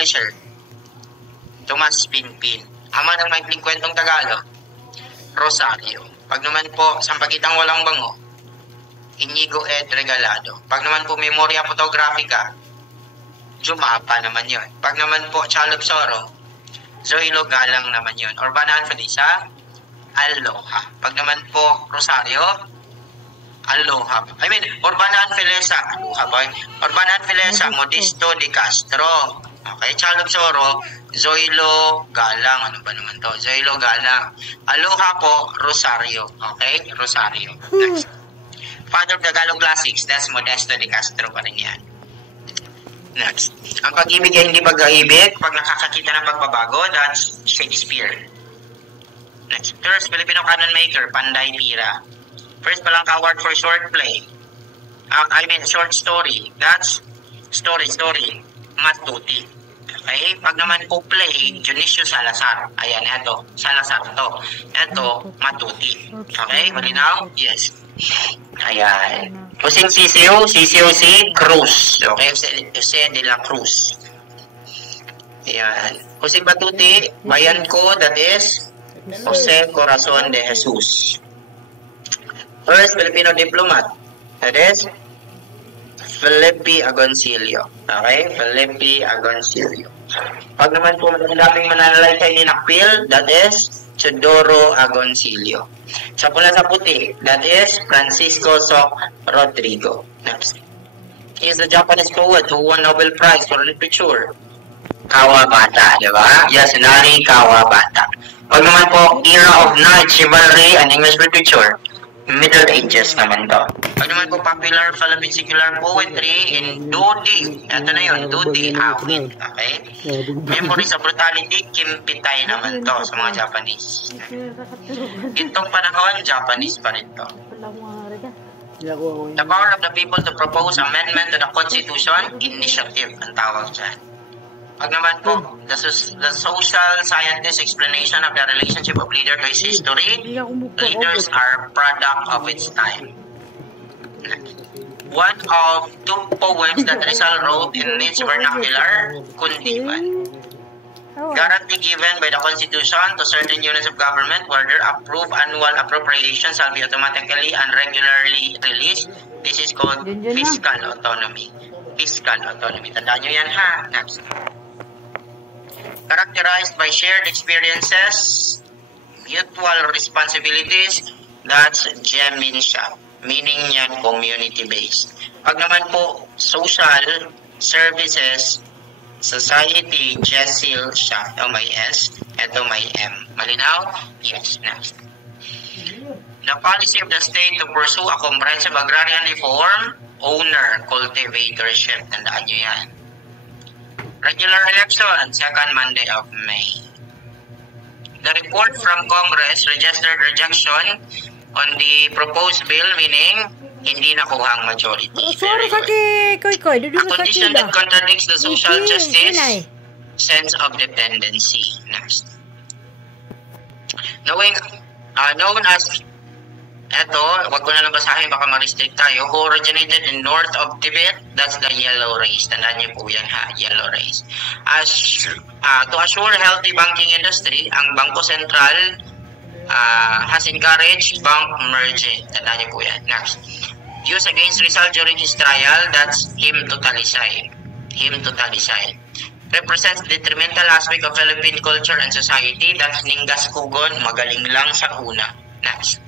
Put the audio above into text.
publisher? Tomas Pinpin. Ama ng maikling kwentong Tagalog? Rosario. Pag naman po, Sampaguitang Walang Bango? Inigo Ed Regalado. Pag naman po, Memoria Photographica? Jumapa naman yun. Pag naman po, Chalog Soro? Zoilo Galang naman yun. Urbana Feliza? Aloha. Pag naman po, Rosario? Aloha. Urbana Feliza. Aloha boy. Urbana Feliza, Modisto de Castro. Okay, Chalog Soro, Zoilo Galang. Ano ba naman to? Zoilo Galang. Aloha po, Rosario. Okay? Rosario. Next. Father of Tagalog Classics, that's Modesto de Castro pa rin yan. Next. Ang pag-ibig ay hindi pag-ibig. Pag nakakakita ng pagbabago, that's Shakespeare. Next. First, Filipino canon maker, Panday Pira. First palang award for short play. Short story. That's story. Matuti. Okay? Pag naman po play, Dionisio Salazar. Ayan, ito. Salazar to. Ito, Matuti. Okay? Malinaw? Yes. Ayan. Pusing Sisiyo si Cruz. Okay? Jose de la Cruz. Ayan. Pusing Batuti, bayan ko, that is Jose Corazon de Jesus. First Filipino diplomat, that is Felipe Agoncillo. Okay? Felipe Agoncillo. Pag naman po madaming mananalaykay ni Nakpil, that is Teodoro Agoncillo. Sa pula sa puti, that is Francisco Soc Rodrigo. Next. He is a Japanese poet who won Nobel Prize for Literature. Kawabata, di ba? Yasunari Kawabata. Pag naman po, era of knight chivalry and English literature. Middle Ages naman to. Pag naman po popular philosophical poetry in Dodi. Ito na yun, Dodi Awit. Okay? Memories of Brutality, Kimpitay naman to sa mga Japanese. Itong panahon, Japanese pa rin to. The power of the people to propose amendment to the Constitution, initiative ang tawag dyan. Pag naman po, the social scientist explanation of the relationship of leader to his history, leaders are product of its time. One of two poems that Rizal wrote in its vernacular, Kundiman. Guarantee given by the Constitution to certain units of government where their approved annual appropriations shall be automatically and regularly released. This is called fiscal autonomy. Fiscal autonomy. Tandaan nyo yan ha. Next. Characterized by shared experiences, mutual responsibilities, that's GEMINSIA. Meaning yan, community-based. Pag naman po, social services, society, GESIL siya. Ito may S, ito may M. Malinaw? Yes, next. The policy of the state to pursue a comprehensive agrarian reform, owner, cultivatorship. Tandaan nyo yan. Regular election, second Monday of May. The report from Congress registered rejection on the proposed bill, meaning hindi nakuhang majority. Very good. A condition that contradicts the social justice sense of dependency. Next. Known as eto, wag ko na lang basahin, baka ma-restrict tayo. Who originated in north of Tibet, that's the yellow race. Tandaan niyo po yan ha, yellow race. To assure healthy banking industry, ang Bangko Sentral has encouraged bank merging. Tandaan niyo po yan. Next. Views against Rizal during his trial, that's him to talisay. Him to talisay. Represents detrimental aspect of Philippine culture and society, that's Ningas Kugon, magaling lang sa una. Next.